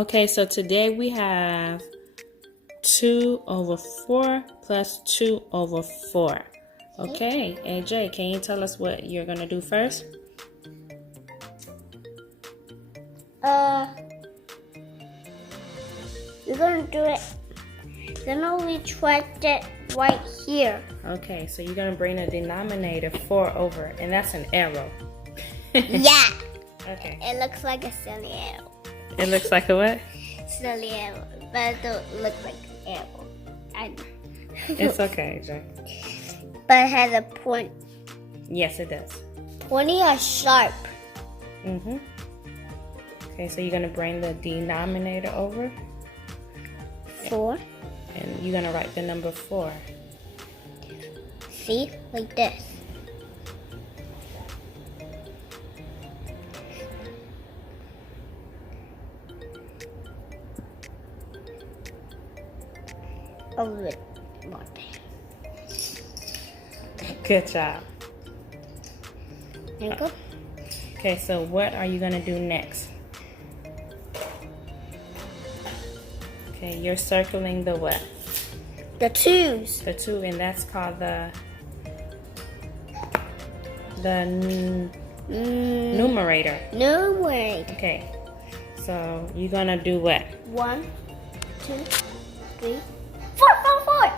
Okay, so today we have 2 over 4 plus 2 over 4. Okay, AJ, can you tell us what you're going to do first? We're gonna do it. Then we retract it right here. Okay, so you're going to bring the denominator 4 over, and that's an arrow. Yeah. Okay. It looks like a silly arrow. It looks like a what? Silly arrow, but it don't look like an arrow. It's okay, AJ. But it has a point. Yes, it does. Pointy or sharp? Mm-hmm. Okay, so you're going to bring the denominator over, 4. and you're going to write the number 4. See? Like this. A little more. Good job. There you go. Okay, so what are you going to do next? Okay, you're circling the what? The 2s. The 2, and that's called the numerator. Numerator. Okay, so you're going to do what? 1, 2, 3, 4, 4, 4.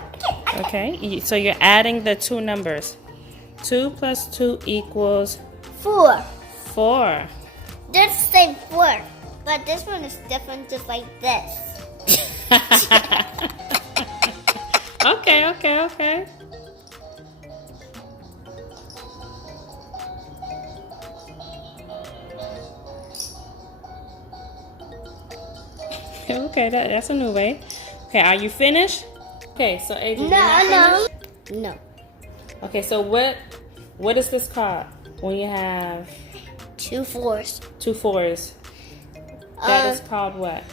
Okay, so you're adding the 2 numbers. 2 plus 2 equals 4. 4. This same 4, but this one is different, just like this. Okay. Okay, that's a new way. Okay, are you finished? Okay, so AJ, you're not finished? No. Okay, so what is this called when you have 2 4s. 2 4s? That is called what?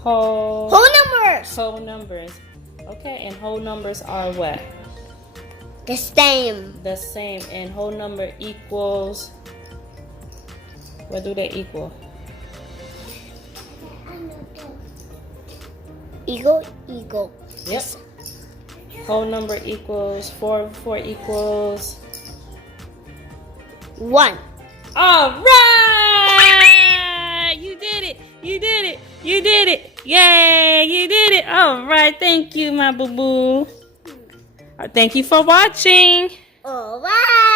Whole Whole numbers. Okay, and whole numbers are what? the same. The same. And whole number equals, what do they equal? Eagle. Yep. Whole number equals 4 equals 1. all right. You did it. Yay, you did it. All right. Thank you, my boo boo. Thank you for watching. All right.